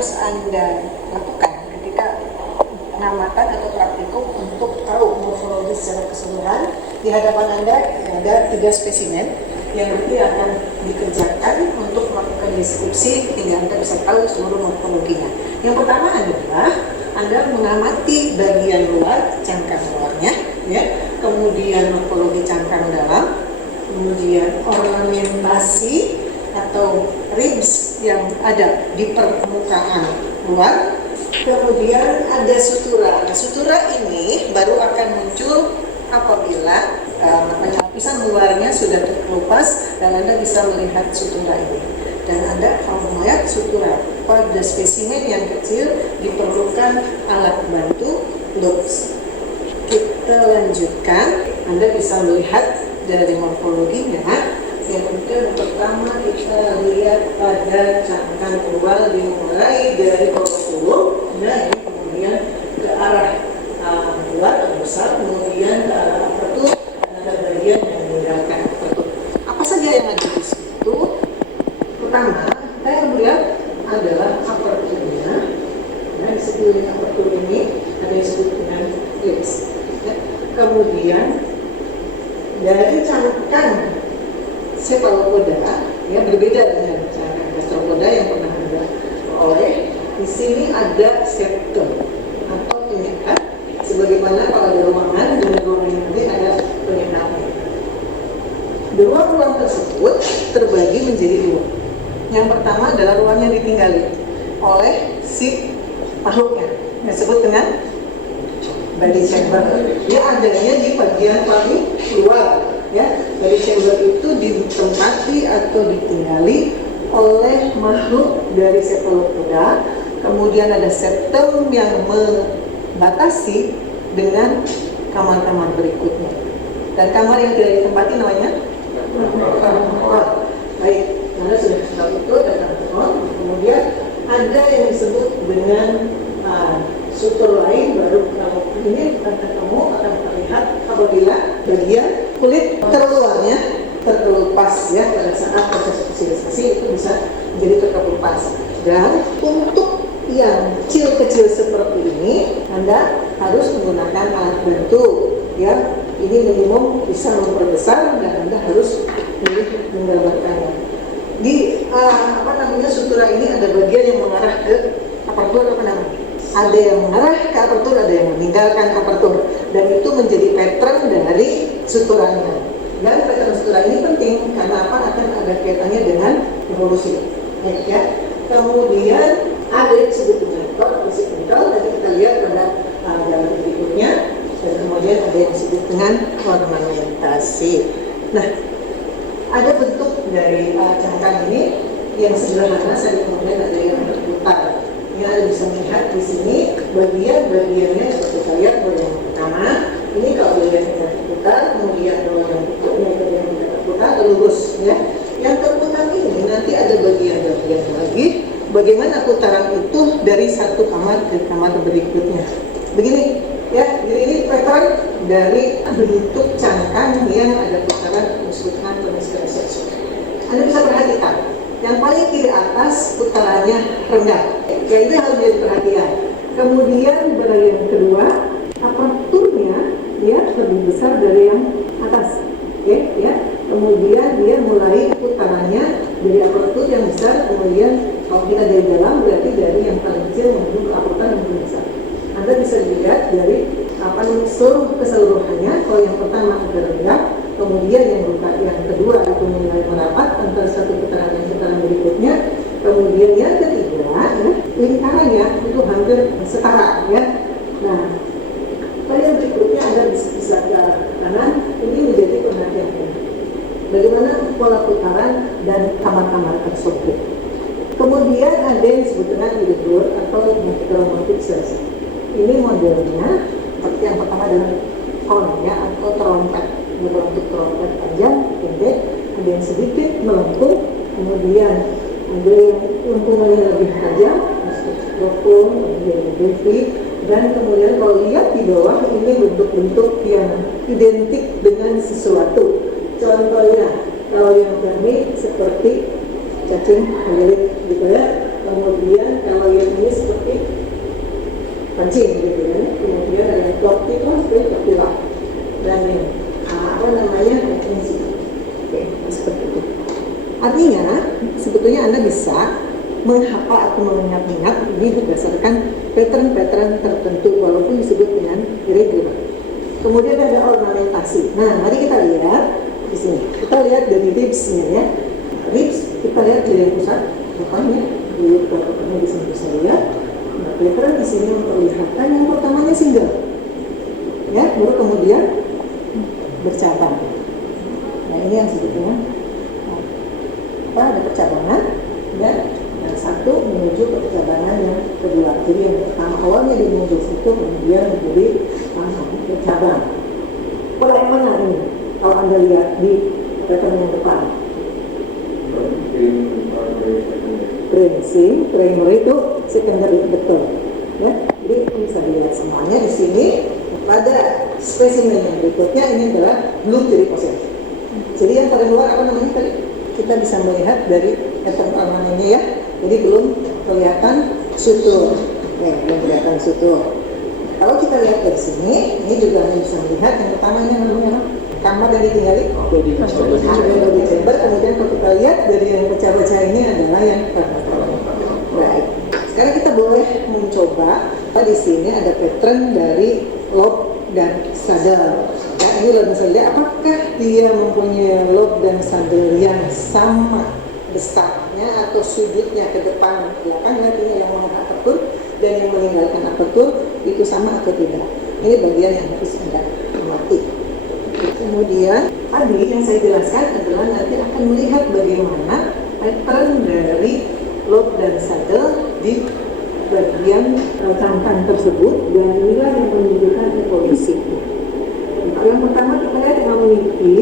harus Anda lakukan ketika pengamatan atau praktikum untuk tahu morfologi secara keseluruhan? Di hadapan Anda ada 3 spesimen yang nanti akan dikerjakan untuk melakukan deskripsi hingga Anda bisa tahu seluruh morfologinya. Yang pertama adalah Anda mengamati bagian luar cangkang luarnya, ya, kemudian morfologi cangkang dalam, kemudian ornamentasi atau ribs yang ada di permukaan luar, kemudian ada sutura. Nah, sutura ini baru akan muncul apabila lapisan luarnya sudah terkelupas dan Anda bisa melihat sutura ini. Dan Anda kalau melihat sutura pada spesimen yang kecil diperlukan alat bantu loops. Kita lanjutkan, Anda bisa melihat dari morfologinya. Yang pertama kita lihat pada cangkang oval dimulai dari bawah dulu, nah ini kemudian ke arah luar atau besar, kemudian ke arah apertur, ada bagian yang meninggalkan apertur. Apa saja yang ada di situ? Pertama, saya melihat adalah aperturnya. Nah, di sekeliling apertur ini ada yang disebut dengan lips. Ya. Kemudian dari cangkang cephalopoda, ya, berbeda dengan cangkang gastropoda yang pernah Anda peroleh. Di sini ada septum atau penyekap, sebagaimana kalau ada ruangan dan ruangan yang nanti ada penyekapnya. Dua ruang tersebut terbagi menjadi 2. Yang pertama adalah ruang yang ditinggali oleh si makhluknya, yang disebut dengan body chamber. Dia adanya di bagian paling luar. Ya, body chamber itu ditempati atau ditinggali oleh makhluk dari cephalopoda. Kemudian ada septum yang membatasi dengan kamar-kamar berikutnya. Dan kamar yang tidak ditempati namanya baik, Anda sudah tahu itu ada kamar. Kemudian ada yang disebut dengan sutur lain, baru kalau ini kamu akan terlihat apabila bagian kulit terluarnya terkelupas, ya, pada saat proses fosilisasi itu bisa menjadi terkelupas. Dan untuk yang kecil-kecil seperti ini Anda harus menggunakan alat bantu, ya. Ini minimum bisa memperbesar dan Anda harus menggambarkannya. Di sutura ini ada bagian yang mengarah ke apertur, ada yang mengarah ke apertur, ada yang meninggalkan apertur, dan itu menjadi pattern dari suturanya. Dan pattern sutura ini penting karena akan ada kaitannya dengan evolusi, ya. Kemudian ada yang disebut dengan physical, nanti kita lihat pada gambar berikutnya, dan kemudian ada yang disebut dengan ornamentasi. Nah, ada bentuk dari cangkang ini yang sederhana, kemudian ada yang berputar. Anda bisa melihat di sini bagian-bagiannya seperti kita lihat. Bagian pertama ini kalau bagian yang terputar, kemudian bagian berikutnya yang terputar lurus, ya. Yang terputar ini nanti ada bagian-bagian lagi. Bagaimana putaran itu dari satu kamar ke kamar berikutnya. Begini, ya. Jadi ini pattern dari bentuk cangkang yang ada putaran disebutkan peniskal seksual. Anda bisa perhatikan. Yang paling kiri atas putarannya rendah, ya, itu harus menjadi perhatian. Kemudian bagian kedua aperturnya dia lebih besar dari yang atas, ya. Kemudian dia mulai putarannya dari apertur yang besar, kemudian kalau kita dari dalam berarti dari yang paling kecil menuju ke apertur yang paling besar. Anda bisa dilihat dari seluruh keseluruhannya. Kalau yang pertama agak rendah, kemudian yang kedua itu mulai merapat antara satu putaran dan putaran berikutnya, kemudian yang ketiga, ya, lingkarannya itu hampir setara, ya. Nah, pada yang berikutnya Anda bisa ke arah kanan, ini menjadi perhatian. Bagaimana pola putaran dan kamar-kamar tersebut. Kemudian ada yang disebut dengan irregular atau multichromatic cells. Ini modelnya seperti yang pertama adalah horn, ya, atau trompet. Berbentuk trompet panjang, pendek, ada yang sedikit melengkung, kemudian ada yang lengkungannya lebih tajam, mikrofon, kemudian lebih, dan kemudian kalau lihat di bawah ini bentuk-bentuk yang identik dengan sesuatu. Contohnya, kalau yang kami seperti cacing, kulit, gitu, ya. Kemudian kalau yang ini seperti pancing gitu ya. Kemudian ada yang topi itu seperti topi lah. Dan yang apa namanya ini sih. Oke, seperti itu. Artinya sebetulnya Anda bisa menghafal atau mengingat-ingat ini berdasarkan pattern-pattern tertentu walaupun disebut dengan irregular. Kemudian ada ornamentasi. Nah, mari kita lihat di sini. Kita lihat dari ribs-nya ya. Ribs kita lihat dari yang pusat depannya di fotonya di sini bisa lihat. Nah, pattern di sini memperlihatkan yang pertamanya single. Ya, baru kemudian bercabang. Nah, ini yang sebetulnya ada percabangan ya. Yang satu menuju ke percabangan yang kedua. Jadi yang pertama awalnya di muncul situ kemudian menjadi bercabang. Pola yang mana ini? Kalau Anda lihat di pattern yang depan. Primary, primary itu secondary betul. Ya, jadi bisa dilihat semuanya di sini. Pada spesimen yang berikutnya ini adalah belum jadi proses. Jadi yang paling luar apa namanya tadi? Kita bisa melihat dari pattern ornamennya ya. Jadi belum kelihatan sutur. Belum kelihatan sutur. Kalau kita lihat dari sini, ini juga bisa melihat yang pertama ini namanya kamar yang ditinggali. Body chamber. Kemudian kalau kita lihat dari yang pecah-pecah ini adalah yang baik. Sekarang kita boleh mencoba. Di sini ada pattern dari lobe dan saddle. Ya, ini lobe dan saddle. Apakah dia mempunyai lobe dan saddle yang sama besarnya atau sudutnya ke depan ke belakang? Nantinya yang menghadap apertur dan yang meninggalkan apertur itu sama atau tidak? Ini bagian yang harus Anda mengerti. Kemudian tadi yang saya jelaskan adalah nanti akan melihat bagaimana pattern dari lobe dan saddle di bagian cangkang tersebut, dan inilah yang menunjukkan evolusi. Yang pertama kita lihat yang memiliki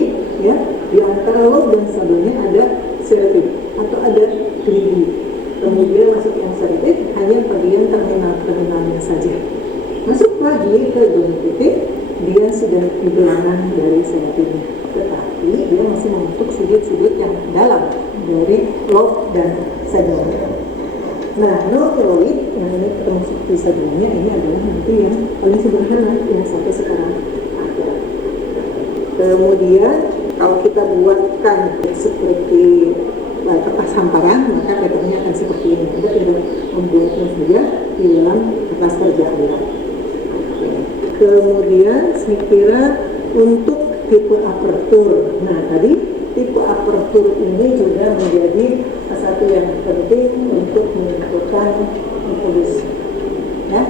ya, di antara lobe dan saddle-nya ada cervix atau ada gridi. Kemudian masuk yang cervix hanya bagian terminalnya saja. Masuk lagi ke genitif, dia sudah di belakang dari cervix, tetapi dia masih membentuk sudut-sudut yang dalam dari lobe dan saddle. Nah, neuroid yang ini termasuk di saddle-nya ini adalah nanti yang paling sederhana yang sampai sekarang ada. Kemudian kalau kita buatkan seperti kertas hamparan, maka patternnya akan seperti ini. Kita tinggal membuatnya saja di dalam kertas kerja Anda. Kemudian saya kira untuk tipe apertur. Nah, tadi tipe apertur ini juga menjadi satu yang penting untuk menentukan evolusi. Ya,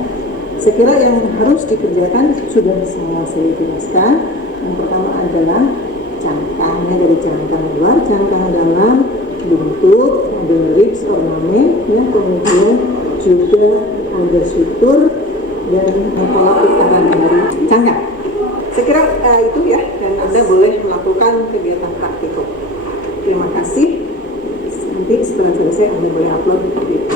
saya kira yang harus dikerjakan sudah saya jelaskan. Yang pertama adalah cangkangnya dari cangkang luar, cangkang dalam, bentuk, ada ribs, ornamen, ya, kemudian juga ada sutur dan pola putaran dari cangkang. Saya kira itu ya, dan Anda boleh melakukan kegiatan praktikum. Terima kasih. Nanti setelah selesai Anda boleh upload di video.